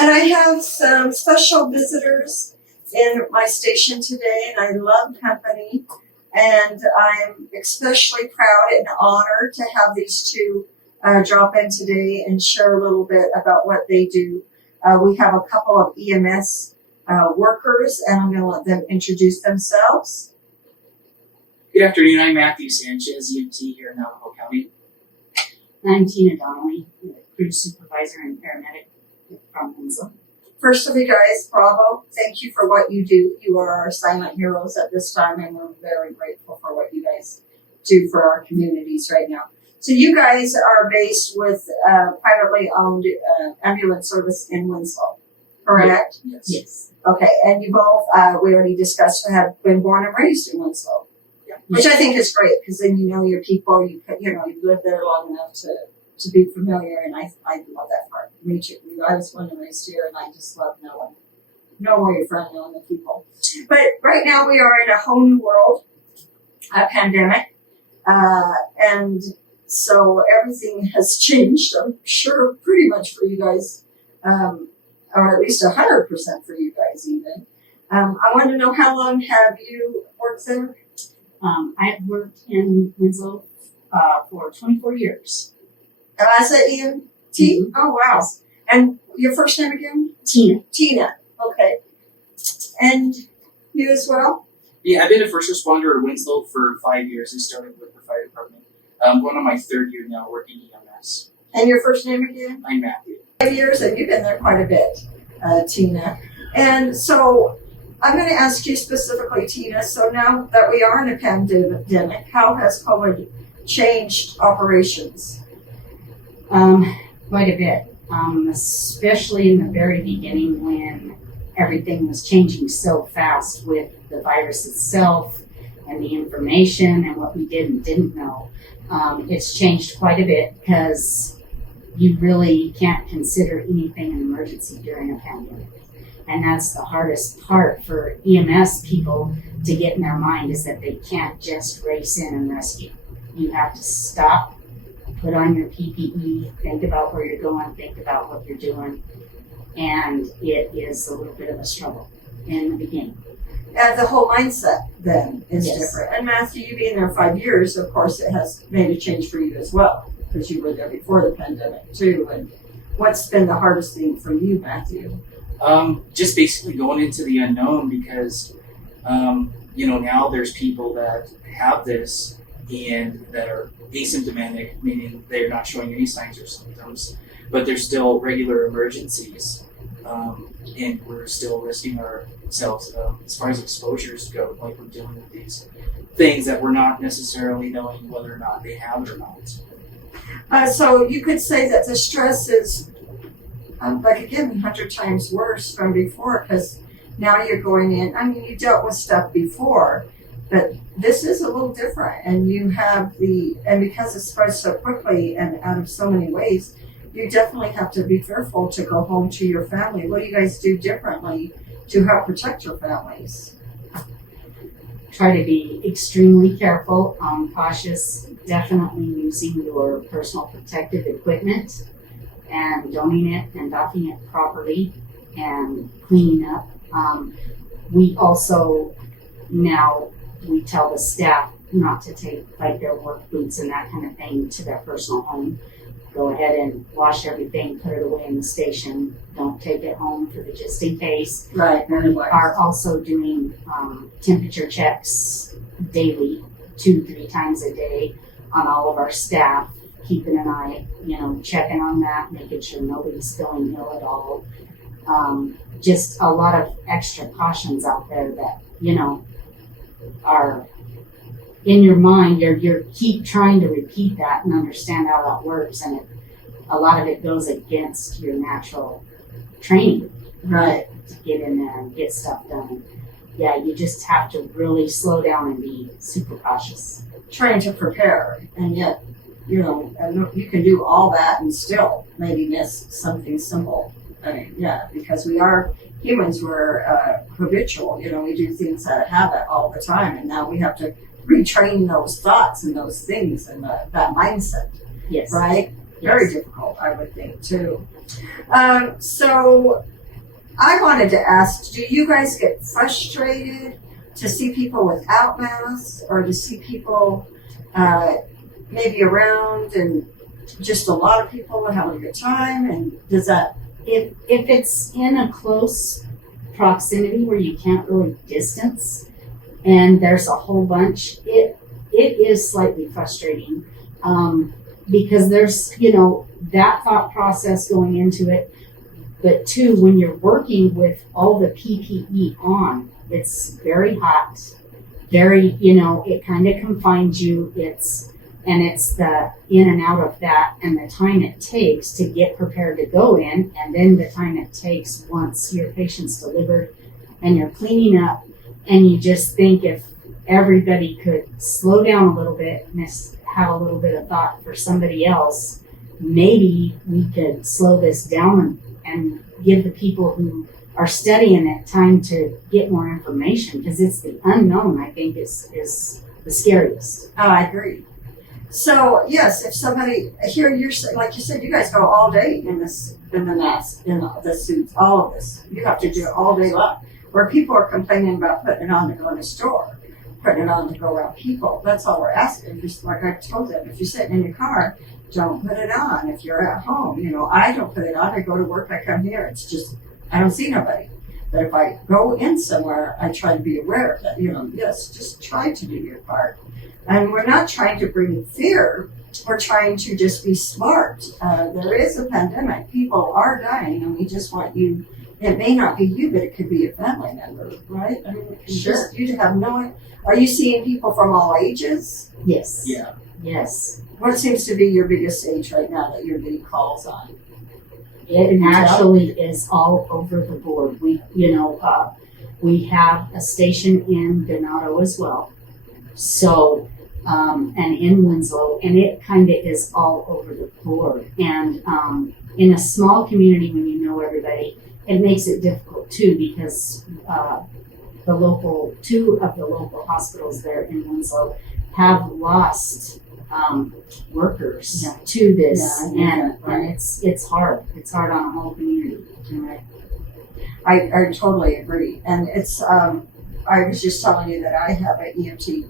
And I have some special visitors in my station today, and I love company. And I'm especially proud and honored to have these two drop in today and share a little bit about what they do. We have a couple of EMS workers, and I'm going to let them introduce themselves. Good afternoon, I'm Matthew Sanchez, EMT here in Navajo County. I'm Tina Donnelly, crew supervisor and paramedic from Winslow. First of you guys, bravo. Thank you for what you do. You are our silent heroes at this time, and we're very grateful for what you guys do for our communities right now. So you guys are based with privately owned ambulance service in Winslow, correct? Yes. Okay, and you both, we already discussed, have been born and raised in Winslow. Yeah. Which I think is great, because then you know your people, you've lived there long enough to be familiar, and I love that part. Me too. I was born and raised here, and I just love knowing where you're from, knowing the people. But right now we are in a whole new world, a pandemic, and so everything has changed, I'm sure, pretty much for you guys, or at least 100% for you guys even. I want to know, how long have you worked there? I've worked in Winslow for 24 years. As an EMT? Mm-hmm. Oh, wow. And your first name again? Tina. Tina. Okay. And you as well? Yeah, I've been a first responder at Winslow for 5 years. I started with the fire department. I'm going on my third year now working EMS. And your first name again? I'm Matthew. 5 years, and you've been there quite a bit, Tina. And so I'm going to ask you specifically, Tina, so now that we are in a pandemic, how has COVID changed operations? Quite a bit, especially in the very beginning when everything was changing so fast with the virus itself and the information and what we did and didn't know. It's changed quite a bit because you really can't consider anything an emergency during a pandemic. And that's the hardest part for EMS people to get in their mind, is that they can't just race in and rescue. You have to stop, put on your PPE, think about where you're going, think about what you're doing. And it is a little bit of a struggle in the beginning. The whole mindset then is Yes. different. And Matthew, you being there 5 years, of course, it has made a change for you as well, because you were there before the pandemic too. And what's been the hardest thing for you, Matthew? Just basically going into the unknown, because, now there's people that have this and that are asymptomatic, meaning they're not showing any signs or symptoms, but they're still regular emergencies. And we're still risking ourselves as far as exposures go, like we're dealing with these things that we're not necessarily knowing whether or not they have it or not. So you could say that the stress is, like again, 100 times worse from before, because now you're going in. I mean, you dealt with stuff before, but this is a little different, and you have and because it spreads so quickly and out of so many ways, you definitely have to be fearful to go home to your family. What do you guys do differently to help protect your families? Try to be extremely careful, cautious, definitely using your personal protective equipment and donning it and docking it properly and cleaning up. We also, now we tell the staff not to take like their work boots and that kind of thing to their personal home. Go ahead and wash everything, put it away in the station. Don't take it home for just in case. Right. We are also doing temperature checks daily, 2-3 times a day on all of our staff, keeping an eye, checking on that, making sure nobody's feeling ill at all. Just a lot of extra cautions out there that, are in your mind. You keep trying to repeat that and understand how that works, and a lot of it goes against your natural training. Right. To get in there and get stuff done. Yeah, you just have to really slow down and be super cautious. Trying to prepare, and yet, you can do all that and still maybe miss something simple. I mean, yeah, because we are humans, we're habitual. We do things out of habit all the time, and now we have to retrain those thoughts and those things and that mindset. Yes. Right? Very Yes. difficult, I would think, too. So I wanted to ask, do you guys get frustrated to see people without masks, or to see people maybe around and just a lot of people having a good time? And does that... If it's in a close proximity where you can't really distance, and there's a whole bunch, it is slightly frustrating, because there's, that thought process going into it. But two, when you're working with all the PPE on, it's very hot, very, it kind of confines you. It's the in and out of that, and the time it takes to get prepared to go in, and then the time it takes once your patient's delivered and you're cleaning up. And you just think, if everybody could slow down a little bit and have a little bit of thought for somebody else, maybe we could slow this down and give the people who are studying it time to get more information, because it's the unknown, I think, is the scariest. Oh, I agree. So yes, if somebody here, you're like you said, you guys go all day in the mask, in the suits, all of this. You have to do it all day long. Where people are complaining about putting it on to go in a store, putting it on to go around people. That's all we're asking. Just like I told them, if you're sitting in your car, don't put it on. If you're at home, I don't put it on. I go to work, I come here. It's just, I don't see nobody. But if I go in somewhere, I try to be aware of that. Yes, just try to do your part. And we're not trying to bring fear. We're trying to just be smart. There is a pandemic. People are dying, and we just want you. It may not be you, but it could be a family member, right? I mean, Sure. You have no. Are you seeing people from all ages? Yes. Yeah. Yes. What seems to be your biggest age right now that you're getting calls on? It actually is all over the board. We have a station in Donato as well. So, and in Winslow, and it kind of is all over the board. And in a small community, when you know everybody, it makes it difficult too, because two of the local hospitals there in Winslow have lost workers to this, and it's hard. It's hard on a whole community. Right. I totally agree, and it's. I was just telling you that I have an EMT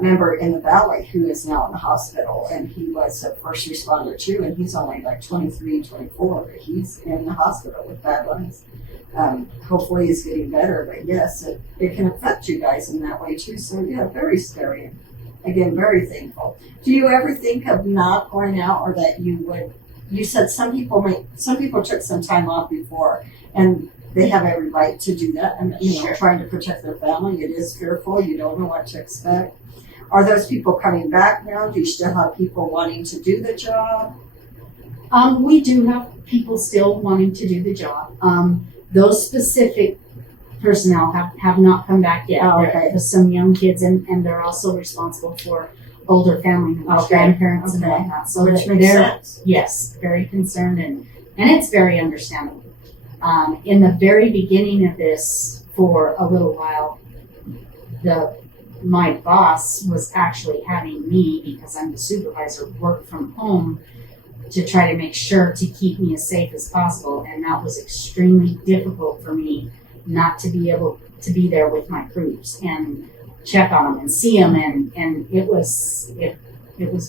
member in the Valley who is now in the hospital, and he was a first responder too, and he's only like 23, 24, but he's in the hospital with bad lungs. Hopefully he's getting better, but yes, it can affect you guys in that way too. So yeah, very scary. Again, very thankful. Do you ever think of not going out, or that you would? You said some people took some time off before, and they have every right to do that. And Sure. Trying to protect their family, it is fearful. You don't know what to expect. Are those people coming back now? Do you still have people wanting to do the job? We do have people still wanting to do the job. Those specific personnel have not come back yet. Oh, okay. There's some young kids, and they're also responsible for older family members, Okay. grandparents, and Okay. whatnot. So Which they're, makes sense. yes, very concerned, and it's very understandable. In the very beginning of this, for a little while, my boss was actually having me, because I'm the supervisor, work from home to try to make sure to keep me as safe as possible, and that was extremely difficult for me not to be able to be there with my crews and check on them and see them, and it was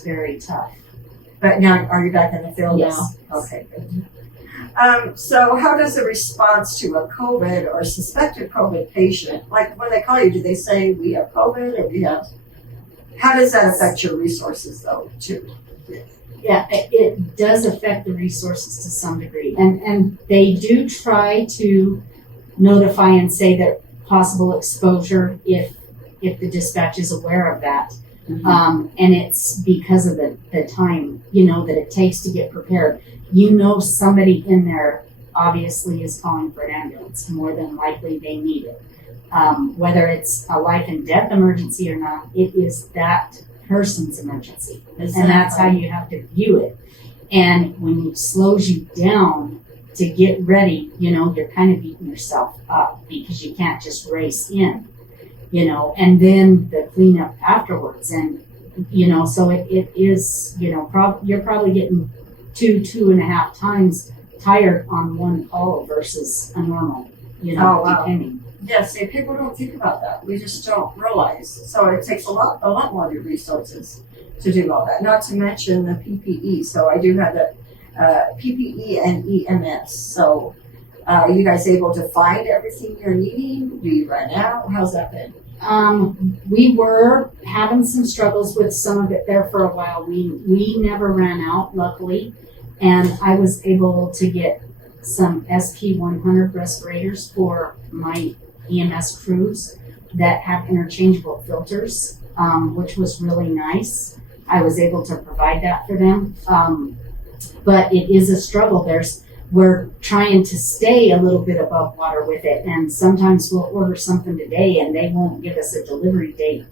very tough. But now, are you back in the field Yes. now? Okay, good. So how does a response to a COVID or suspected COVID patient, like when they call you, do they say we have COVID, or we have, how does that affect your resources though too? Yeah, it does affect the resources to some degree, and they do try to notify and say that possible exposure if the dispatch is aware of that. And it's because of the time, that it takes to get prepared. Somebody in there obviously is calling for an ambulance. More than likely they need it. Whether it's a life and death emergency or not, it is that person's emergency. Exactly. And that's how you have to view it. And when it slows you down to get ready, you're kind of beating yourself up, because you can't just race in. And then the cleanup afterwards. And So it is, you're probably getting 2.5 times tired on one call versus a normal, Oh, wow. depending. Yes, see, people don't think about that. We just don't realize. So it takes a lot more of your resources to do all that. Not to mention the PPE. So I do have the PPE and EMS. So are you guys able to find everything you're needing? Do you run out? How's that been? We were having some struggles with some of it there for a while. We never ran out, luckily, and I was able to get some SP100 respirators for my EMS crews that have interchangeable filters, which was really nice. I was able to provide that for them, but it is a struggle. We're trying to stay a little bit above water with it, and sometimes we'll order something today and they won't give us a delivery date,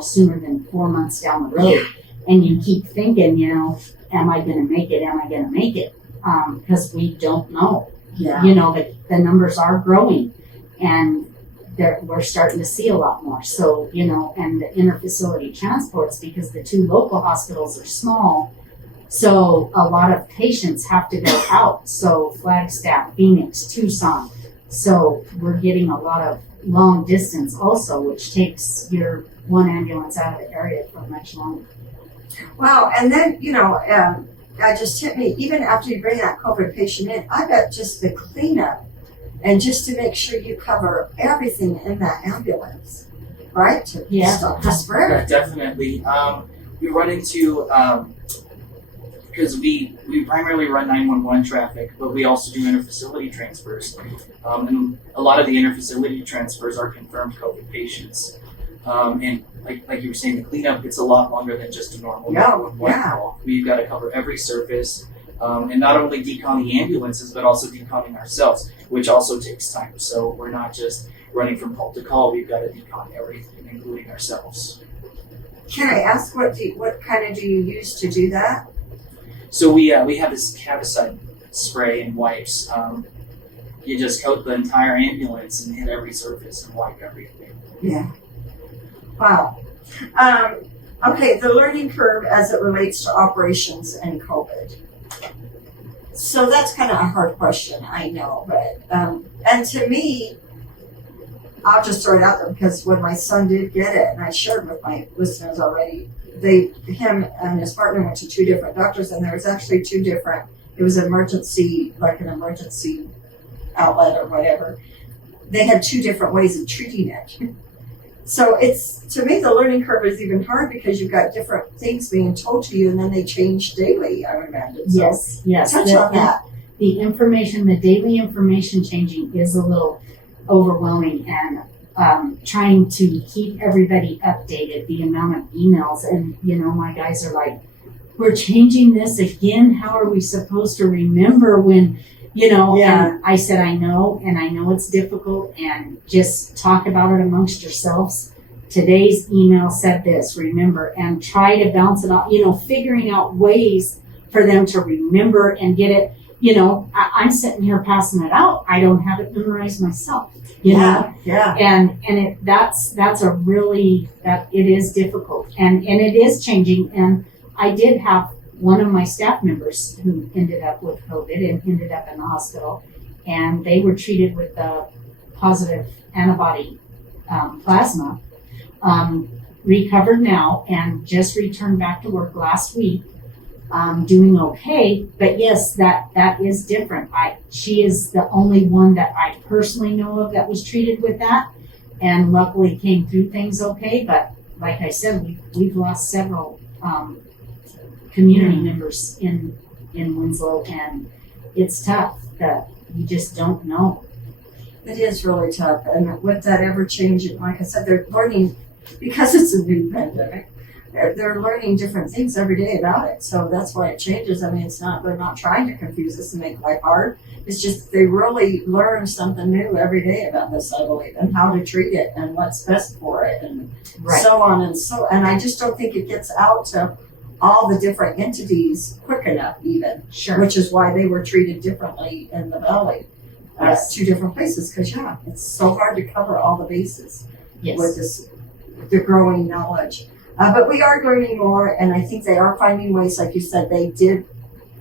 sooner than 4 months down the road. And you keep thinking, am I going to make it? Am I going to make it? Because we don't know. Yeah. The numbers are growing, and we're starting to see a lot more. So, and the interfacility transports, because the 2 local hospitals are small, so a lot of patients have to go out. So Flagstaff, Phoenix, Tucson. So we're getting a lot of long distance also, which takes your one ambulance out of the area for much longer. Wow. And then, that just hit me. Even after you bring that COVID patient in, I bet just the cleanup and just to make sure you cover everything in that ambulance, right? To stop the spread. Yeah, definitely. We run into, because we primarily run 911 traffic, but we also do interfacility transfers. And a lot of the interfacility transfers are confirmed COVID patients. And like you were saying, the cleanup gets a lot longer than just a normal 911 call. We've got to cover every surface, and not only decon the ambulances, but also deconning ourselves, which also takes time. So we're not just running from call to call. We've got to decon everything, including ourselves. Can I ask what kind of do you use to do that? So we have this Cabicide spray and wipes. You just coat the entire ambulance and hit every surface and wipe everything. Yeah. Wow. Okay, the learning curve as it relates to operations and COVID. So that's kind of a hard question, I know, but and to me, I'll just throw it out there because when my son did get it, and I shared with my listeners already, him and his partner went to 2 different doctors, and there was actually 2 different. It was an emergency outlet or whatever. They had 2 different ways of treating it. So to me, the learning curve is even hard because you've got different things being told to you, and then they change daily, I would imagine. So yes. Touch on that. The daily information changing is a little overwhelming, and trying to keep everybody updated, the amount of emails, and my guys are like, we're changing this again. How are we supposed to remember when, and I said, I know, and I know it's difficult, and just talk about it amongst yourselves. Today's email said this, remember, and try to bounce it off, figuring out ways for them to remember and get it. I'm sitting here passing it out. I don't have it memorized myself, know? Yeah. And that's it is difficult, and it is changing. And I did have one of my staff members who ended up with COVID and ended up in the hospital, and they were treated with the positive antibody plasma, recovered now, and just returned back to work last week. Doing okay, but yes, that is different. She is the only one that I personally know of that was treated with that, and luckily came through things okay. But like I said, we've lost several community members in Winslow, and it's tough. That you just don't know. It is really tough, and with that ever changing, like I said, they're learning because it's a new pandemic. They're learning different things every day about it, so that's why it changes. I mean, they're not trying to confuse us and make life hard. It's just they really learn something new every day about this, I believe, and how to treat it and what's best for it, and so on and I just don't think it gets out to all the different entities quick enough, even. Sure. Which is why they were treated differently in the valley, Yes. 2 different places. Because it's so hard to cover all the bases Yes. with the growing knowledge. But we are learning more, and I think they are finding ways, like you said, they did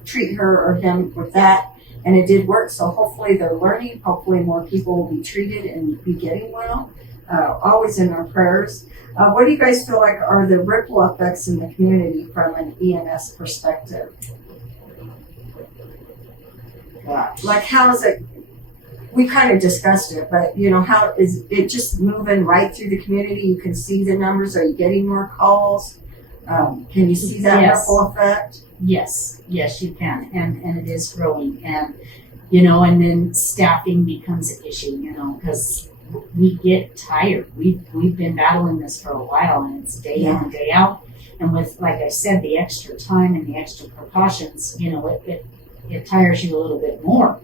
treat her or him with that, and it did work. So hopefully they're learning. Hopefully more people will be treated and be getting well. Always in our prayers. What do you guys feel like are the ripple effects in the community from an EMS perspective? Like, how is it? We kind of discussed it, but how is it just moving right through the community? You can see the numbers. Are you getting more calls? Can you see that ripple effect? Yes, you can, and it is growing, and and then staffing becomes an issue, because we get tired. We've been battling this for a while, and it's day in and day out. And with, like I said, the extra time and the extra precautions, it tires you a little bit more.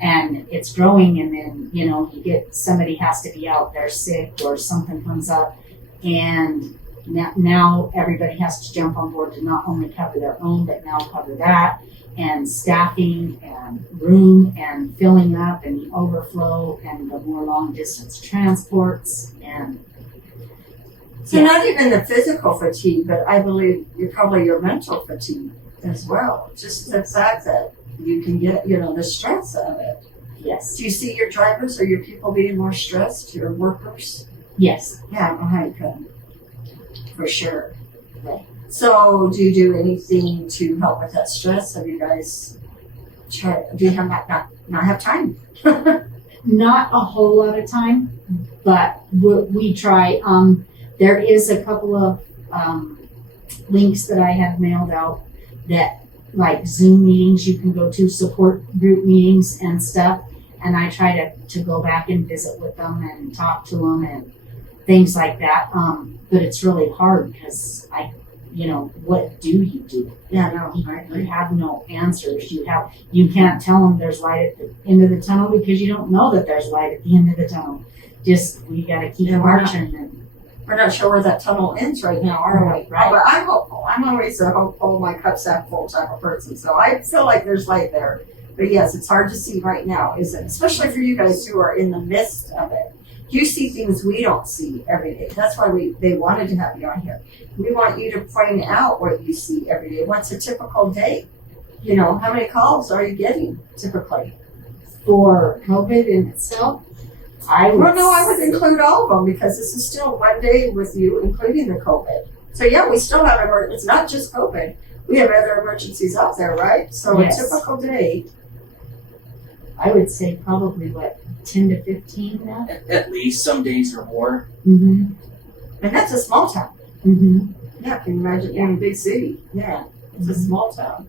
And it's growing, and then you get somebody has to be out there sick or something comes up, and now everybody has to jump on board to not only cover their own but now cover that, and staffing and room and filling up and the overflow and the more long distance transports. And so not even the physical fatigue, but I believe probably your mental fatigue as well. Just the fact that you can get, the stress of it. Yes. Do you see your drivers or your people being more stressed, your workers? Yes. Yeah, I don't know how you can. For sure. Right. So do you do anything to help with that stress? Have you guys do you have not have time? Not a whole lot of time, but we try. There is a couple of links that I have mailed out that, like Zoom meetings you can go to, support group meetings and stuff, and I try to go back and visit with them and talk to them and things like that. But it's really hard because what do you do? Yeah, no, you have no answers. You can't tell them there's light at the end of the tunnel because you don't know that there's light at the end of the tunnel. Just we got to keep marching. We're not sure where that tunnel ends right now, are we? Right. But I'm hopeful. I'm always a hopeful, my cup's half full type of person. So I feel like there's light there. But yes, it's hard to see right now, isn't it? Especially for you guys who are in the midst of it. You see things we don't see every day. That's why they wanted to have you on here. We want you to point out what you see every day. What's a typical day? How many calls are you getting typically? For COVID in itself, I would include all of them because this is still one day with you, including the COVID. So yeah, we still have it's not just COVID. We have other emergencies out there, right? So yes. A typical day, I would say probably 10 to 15 now. At least some days or more. Mm-hmm. And that's a small town. Mm-hmm. Yeah, can you imagine in a big city? Yeah, it's a small town.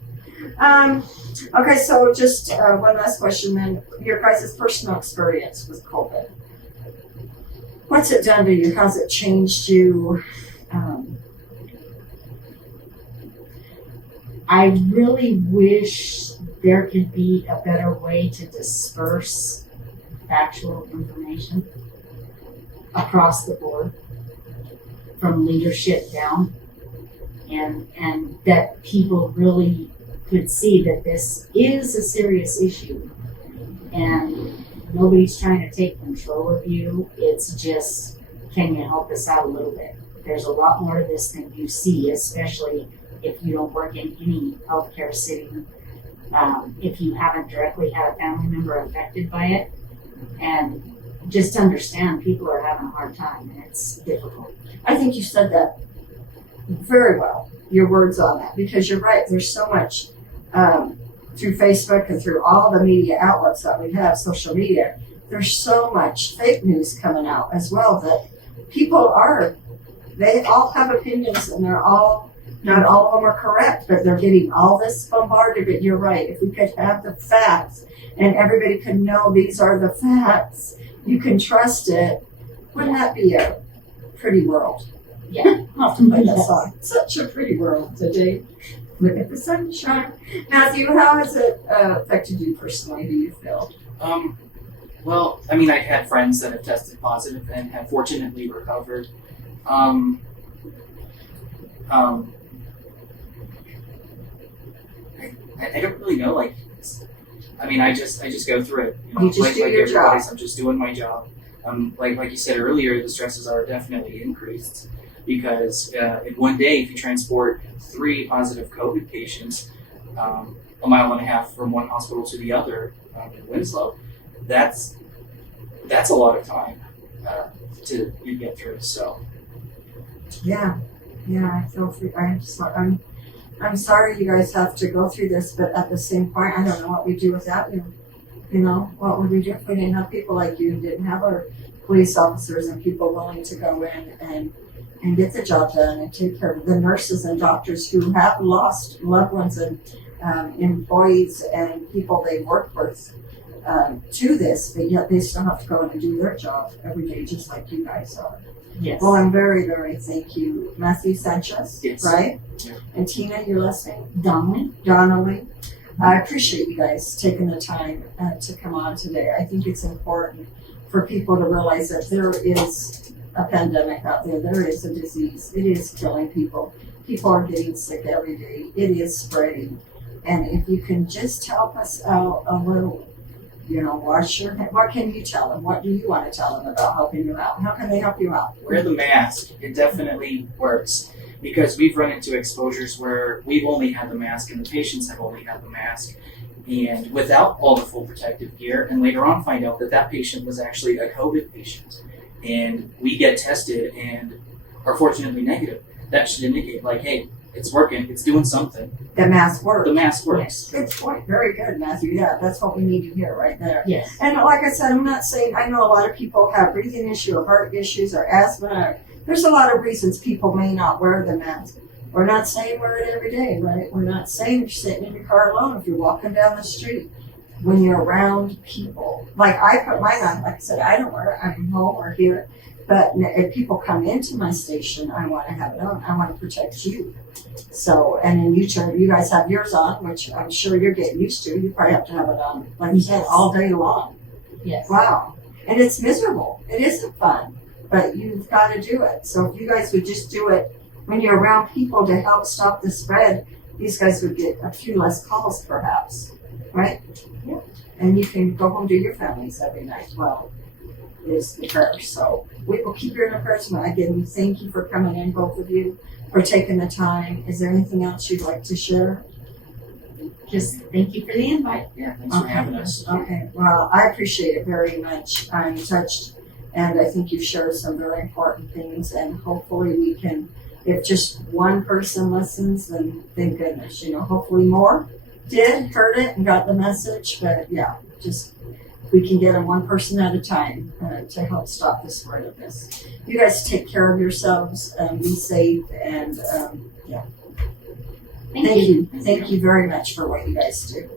Okay, so just one last question then. Your guys' personal experience with COVID. What's it done to you? How's it changed you? I really wish there could be a better way to disperse factual information across the board from leadership down, and that people really could see that this is a serious issue and nobody's trying to take control of you. It's just, can you help us out a little bit? There's a lot more to this than you see, especially if you don't work in any healthcare setting, if you haven't directly had a family member affected by it. And just understand people are having a hard time and it's difficult. I think you said that very well, your words on that, because you're right. There's so much through Facebook and through all the media outlets that we have, social media, there's so much fake news coming out as well that they all have opinions and not all of them are correct, but they're getting all this bombarded. But you're right. If we could have the facts and everybody could know these are the facts, you can trust it, wouldn't that be a pretty world? Yeah. I'll have to play that song. Such a pretty world today. Look at the sunshine. Matthew, how has it affected you personally? Do you feel? Well, I mean, I had friends that have tested positive and have fortunately recovered. I don't really know. I just go through it. You just do your job. I'm just doing my job. Like you said earlier, the stresses are definitely increased. because in one day, if you transport 3 positive COVID patients a mile and a half from one hospital to the other in Winslow, that's a lot of time to get through. So Yeah, I feel free. I'm sorry you guys have to go through this, but at the same point, I don't know what we'd do without you. You know, what would we do if we didn't have people like you, and didn't have our police officers and people willing to go in and get the job done and take care of the nurses and doctors who have lost loved ones and employees and people they work with to this, but yet they still have to go in and do their job every day, just like you guys are. Yes. Well, I'm very, very thank you, Matthew Sanchez, Yes. right? Yeah. And Tina, you're listening? Donnelly. I appreciate you guys taking the time to come on today. I think it's important for people to realize that there is a pandemic out there. There is a disease. It is killing people. People are getting sick every day. It is spreading. And if you can just help us out a little, you know, wash your hands. What can you tell them? What do you want to tell them about helping you out? How can they help you out? wear the mask. It definitely works, because we've run into exposures where we've only had the mask and the patients have only had the mask and without all the full protective gear, and later on find out that that patient was actually a COVID patient, and we get tested and are fortunately negative. That should indicate, like, hey, it's working, it's doing something. The mask works. The mask works. Good point. Very good, Matthew. Yeah, that's what we need to hear right there. Yes. And like I said, I'm not saying, I know a lot of people have breathing issue or heart issues or asthma. There's a lot of reasons people may not wear the mask. We're not saying wear it every day, right? We're not saying you're sitting in your car alone if you're walking down the street. When you're around people, like I put mine on, like I said, I don't wear it. I'm home or here. But if people come into my station, I want to have it on. I want to protect you. So, and then you guys have yours on, which I'm sure you're getting used to. You probably have to have it on, like you said, all day long. Yes. Wow. And it's miserable. It isn't fun, but you've got to do it. So if you guys would just do it when you're around people to help stop the spread, these guys would get a few less calls perhaps, right? Yeah. And you can go home to your families every night. Well, is the prayer. So we will keep you in our prayers. Again, thank you for coming in, both of you, for taking the time. Is there anything else you'd like to share? Just thank you for the invite. Yeah, thanks for having us. Okay. Well, I appreciate it very much. I'm touched, and I think you've shared some very important things, and hopefully we can, if just one person listens, then thank goodness, you know, hopefully more heard it and got the message. But yeah, just we can get them one person at a time to help stop the spread of this. You guys take care of yourselves, be safe, and yeah. Thank you. Thank you very much for what you guys do.